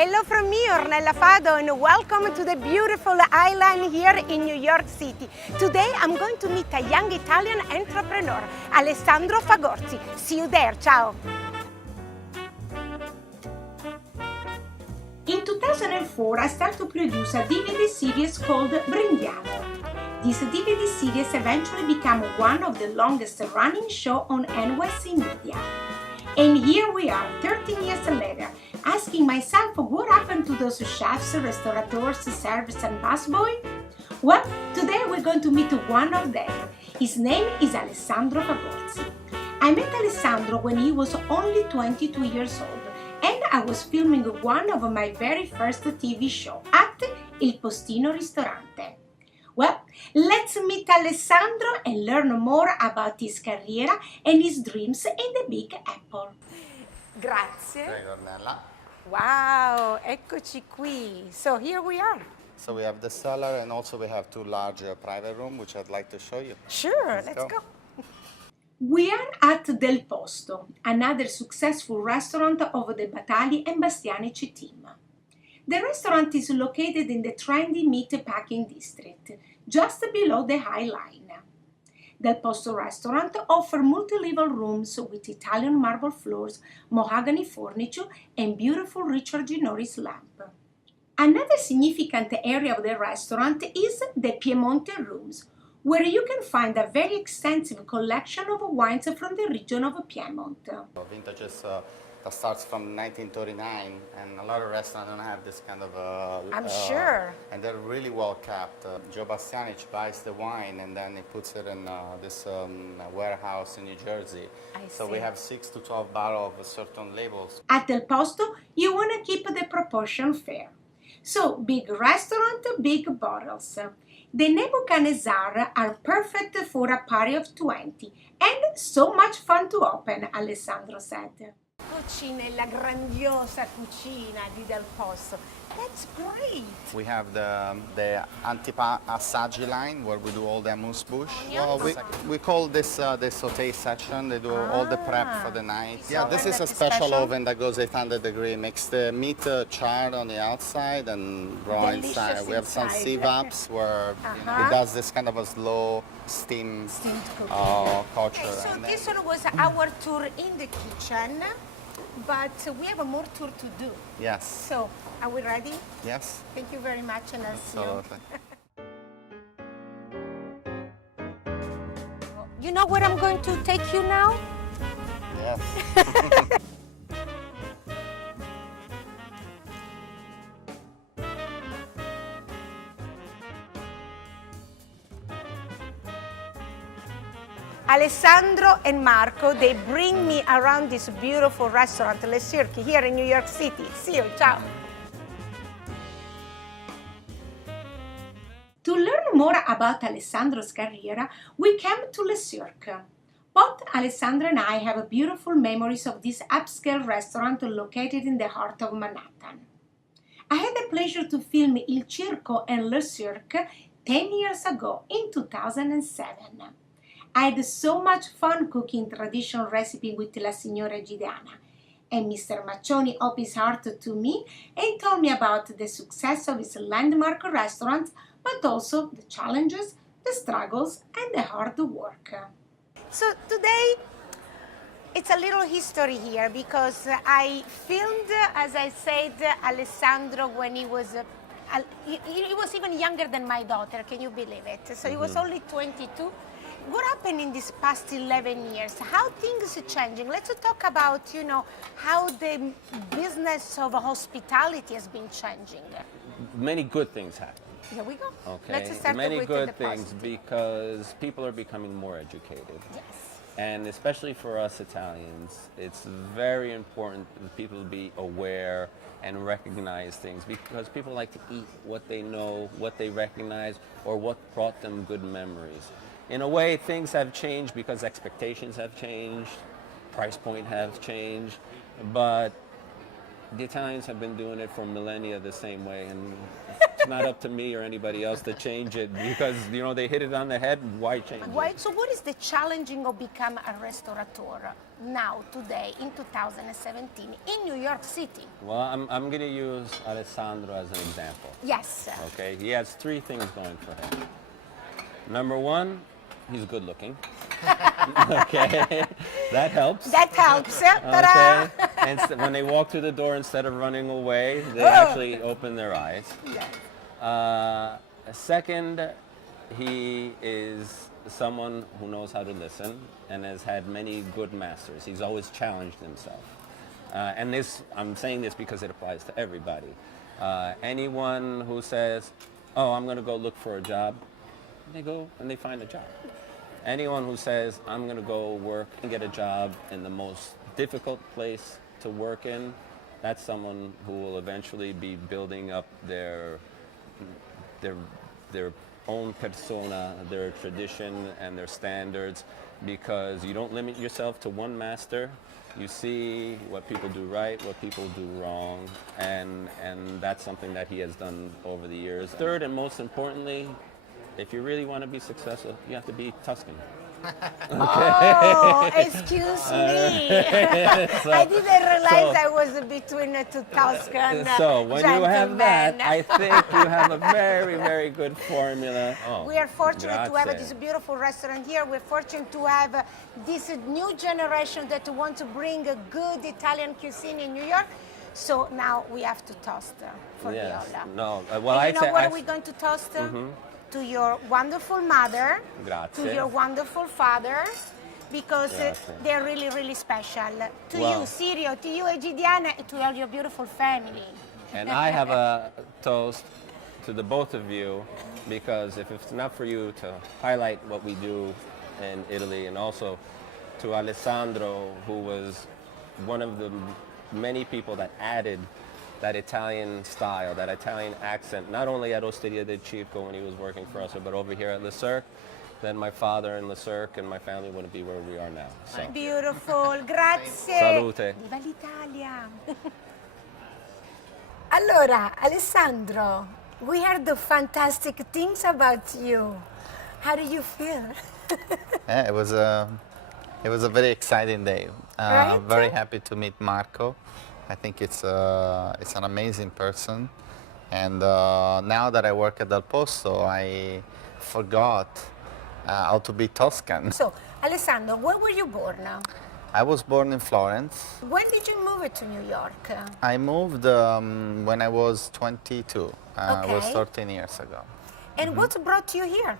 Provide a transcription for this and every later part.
Hello from me, Ornella Fado, and welcome to the beautiful island here in New York City. Today I'm going to meet a young Italian entrepreneur, Alessandro Fagorzi. See you there, ciao! In 2004, I started to produce a DVD series called Brindiamo. This DVD series eventually became one of the longest running shows on NYC media. And here we are, 13 years later, asking myself what happened to those chefs, restaurateurs, servers, and busboys? Well, today we're going to meet one of them. His name is Alessandro Fagorzi. I met Alessandro when he was only 22 years old, and I was filming one of my very first TV shows at Il Postino Ristorante. Well, let's meet Alessandro and learn more about his career and his dreams in the Big Apple. Grazie. Prego, Ornella. Wow, eccoci qui. So here we are. So we have the cellar and also we have two large private rooms which I'd like to show you. Sure, let's go. We are at Del Posto, another successful restaurant of the Batali and Bastianici team. The restaurant is located in the trendy meat packing district, just below the High Line. Del Posto restaurant offers multi-level rooms with Italian marble floors, mahogany furniture, and beautiful Richard Ginori's lamp. Another significant area of the restaurant is the Piemonte rooms, where you can find a very extensive collection of wines from the region of Piedmont. Vintages that starts from 1939, and a lot of restaurants don't have this kind of I'm sure. And they're really well kept. Joe Bastianic buys the wine and then he puts it in this warehouse in New Jersey. So we have 6 to 12 barrels of certain labels. At Del Posto, you want to keep the proportion fair. So, big restaurant, big bottles. The Nebuchadnezzar are perfect for a party of 20, and so much fun to open, Alessandro said. Cucina, la grandiosa cucina di Del Posto. That's great. We have the antipassaggi line where we do all the amuse-bouche. Well, we call this the sauté section. They do all the prep for the night. Yeah, this is a special oven that goes 800 degrees. Makes the meat charred on the outside and raw inside. We have some CVAPs where it does this kind of a slow steamed culture. Okay, so this one was our tour in the kitchen, but we have more tour to do. Yes. So, are we ready? Yes. Thank you very much, and I'll see you. Absolutely. You know where I'm going to take you now? Yes. Alessandro and Marco, they bring me around this beautiful restaurant, Le CIRQUE, here in New York City. See you, ciao. To learn more about Alessandro's career, we came to Le CIRQUE. Both Alessandro and I have beautiful memories of this upscale restaurant located in the heart of Manhattan. I had the pleasure to film Il Circo and Le CIRQUE 10 years ago, in 2007. I had so much fun cooking traditional recipe with La Signora Gideana, and Mr. Maccioni opened his heart to me and told me about the success of his landmark restaurant, but also the challenges, the struggles, and the hard work. So today, it's a little history here because I filmed, as I said, Alessandro when he was even younger than my daughter, can you believe it? So he was only 22. What happened in these past 11 years? How things are changing? Let's talk about, how the business of hospitality has been changing. Many good things happen. Here we go. Okay. Let's start Many with good the things positive. because people are becoming more educated. Yes. And especially for us Italians, it's very important that people be aware and recognize things because people like to eat what they know, what they recognize, or what brought them good memories. In a way, things have changed because expectations have changed, price point have changed, but the Italians have been doing it for millennia the same way, and it's not up to me or anybody else to change it because, you know, they hit it on the head. Why change it? So what is the challenging of become a restaurateur now, today, in 2017, in New York City? Well, I'm going to use Alessandro as an example. Yes. Okay, he has three things going for him. Number one, he's good looking. Okay, that helps. That helps. Okay, and when they walk through the door, instead of running away, they actually open their eyes. Yes. Second, he is someone who knows how to listen and has had many good masters. He's always challenged himself. And this, I'm saying this because it applies to everybody. Anyone who says, oh, I'm going to go look for a job, they go and they find a job. Anyone who says, I'm going to go work and get a job in the most difficult place to work in, that's someone who will eventually be building up their own persona, their tradition and their standards, because you don't limit yourself to one master. You see what people do right, what people do wrong, and that's something that he has done over the years. Third, and most importantly, if you really want to be successful, you have to be Tuscan. Oh, excuse me. So- I didn't realize I was between the two Tuscan So when you have that, gentlemen. I think you have a very, very good formula. Oh, We are fortunate to have grazie. this beautiful restaurant here. We're fortunate to have this new generation that want to bring a good Italian cuisine in New York. So now we have to toast for Yes. Viola. No. Well, And I you know say what are we going to toast? To your wonderful mother, Grazie. to your wonderful father, because Grazie. they're really, really special. To Well- you, Sirio, to you, Egidiana, and to all your beautiful family. And I have a toast to the both of you, because if it's not for you to highlight what we do in Italy, and also to Alessandro, who was one of the many people that added that Italian style, that Italian accent, not only at Osteria del Circo when he was working for us, but over here at Le Cirque, then my father in Le Cirque and my family wouldn't be where we are now. So, Beautiful, grazie. Salute. Viva l'Italia. Allora, Alessandro, we heard the fantastic things about you. How do you feel? Yeah, it was a very exciting day. Right? Very happy to meet Marco. I think it's an amazing person, and now that I work at Del Posto, I forgot how to be Tuscan. So, Alessandro, where were you born? I was born in Florence. When did you move to New York? I moved when I was 22. It was Okay. 13 years ago. And what brought you here?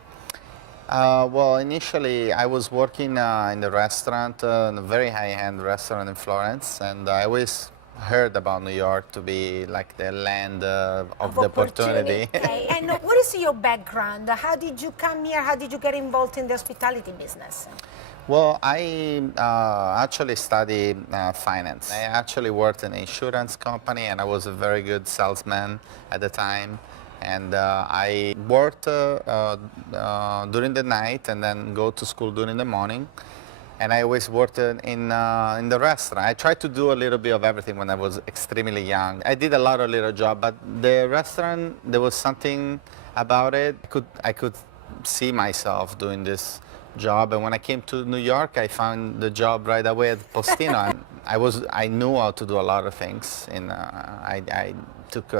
Well, initially I was working in the restaurant, in a very high-end restaurant in Florence, and I always heard about New York to be like the land of the opportunity. Okay. And what is your background? How did you come here? How did you get involved in the hospitality business? Well, I actually studied finance. I actually worked in an insurance company, and I was a very good salesman at the time. And I worked during the night and then go to school during the morning. And I always worked in the restaurant. I tried to do a little bit of everything when I was extremely young. I did a lot of little jobs, but the restaurant, there was something about it. I could see myself doing this job. And when I came to New York, I found the job right away at Postino. I knew how to do a lot of things. And I took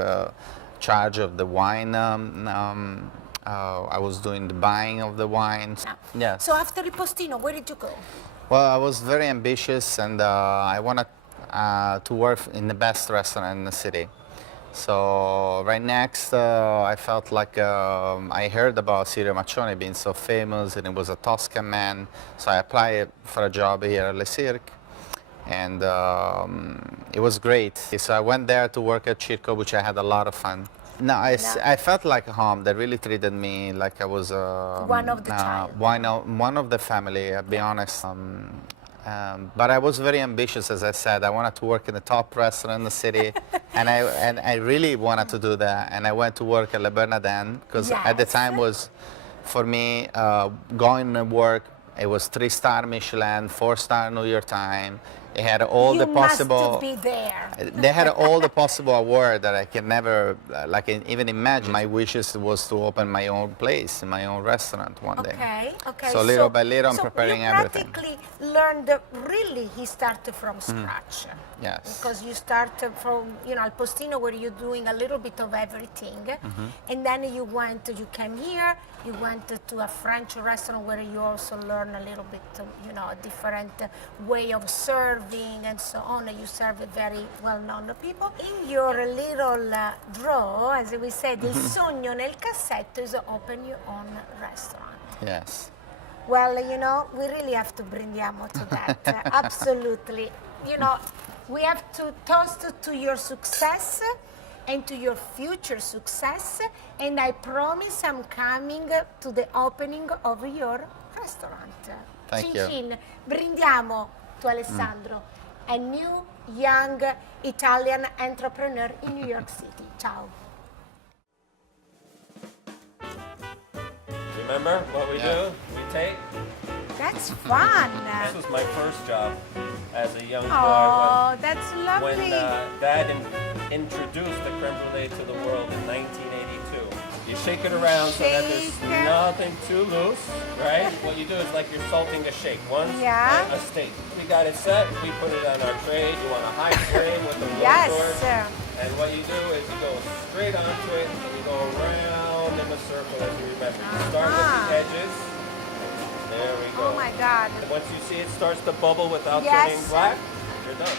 charge of the wine. I was doing the buying of the wines. Yes. So after Postino, where did you go? Well, I was very ambitious, and I wanted to work in the best restaurant in the city. So right next, I felt like I heard about Marco Maccioni being so famous, and it was a Toscan man. So I applied for a job here at Le Cirque, and it was great. So I went there to work at CIRQUE, which I had a lot of fun. No, I felt like home. They really treated me like I was One of the child. one of the family, I'll be honest. But I was very ambitious, as I said. I wanted to work in the top restaurant in the city, and I really wanted to do that. And I went to work at Le Bernardin, because at the Yes. time was, for me, going to work, it was 3-star Michelin, 4-star New York Times, They had all the possible. You must be there. They had all the possible award that I can never, even imagine. My wishes was to open my own place, my own restaurant one day. Okay. So little by little, I'm preparing everything. You practically learned, really, he started from scratch. Yes. Because you started from, Al Postino, where you're doing a little bit of everything. And then you came here, you went to a French restaurant where you also learn a little bit, a different way of serving and so on. You serve very well-known people. In your little draw, as we said, il sogno nel cassetto is open your own restaurant. Yes. Well, we really have to brindiamo to that. Absolutely. We have to toast to your success and to your future success. And I promise I'm coming to the opening of your restaurant. Thank you. Cin, brindiamo to Alessandro, a new, young Italian entrepreneur in New York City. Ciao. Remember what we do? We take. That's fun. This was my first job as a young boy. Oh, that's lovely. When Dad introduced the creme brulee to the world in 1982. You shake it around so that there's nothing too loose, right? What you do is like you're salting a shake. One's like a steak. We got it set. We put it on our tray. You want a high flame with the blow torch. And what you do is you go straight onto it and you go around in a circle as you remember. You start with the edges. There we go. Oh my God. And once you see it starts to bubble without turning black, you're done.